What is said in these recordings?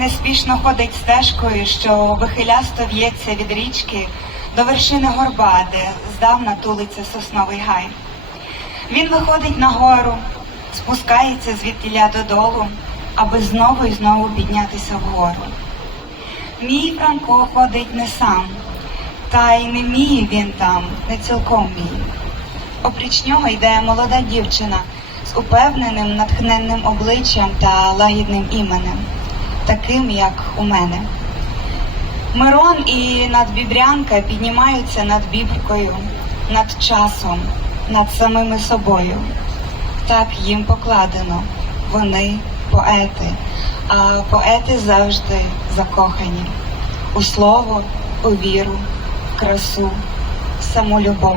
неспішно ходить стежкою, що вихилясто в'ється від річки до вершини горба, де здавна тулиться сосновий гай. Він виходить на гору, спускається звідтіля додолу, аби знову і знову піднятися вгору. Мій Франко ходить не сам, та й не мій він там, не цілком мій. Опріч нього йде молода дівчина з упевненим, натхненним обличчям та лагідним іменем, таким, як у мене. Мирон і надбібрянка піднімаються над бібркою, над часом, над самими собою. Так їм покладено. Вони поети, а поети завжди закохані у слово, у віру, в красу, в саму любов.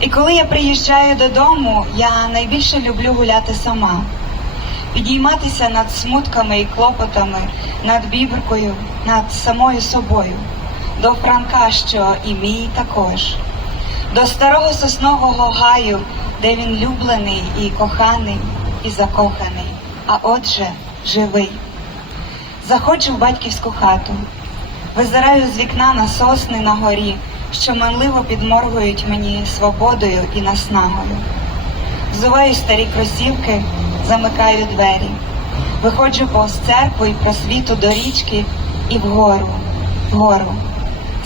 І коли я приїжджаю додому, я найбільше люблю гуляти сама, підійматися над смутками і клопотами, над бібркою, над самою собою, до Франка, що і мій також, до старого соснового гаю, де він люблений і коханий, і закоханий, а отже, живий. Заходжу в батьківську хату, визираю з вікна на сосни на горі, що манливо підморгують мені свободою і наснагою. Взуваю старі кросівки, замикаю двері, виходжу повз церкву і просвіту до річки і вгору, вгору,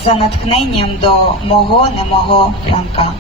за натхненням до мого немого Франка.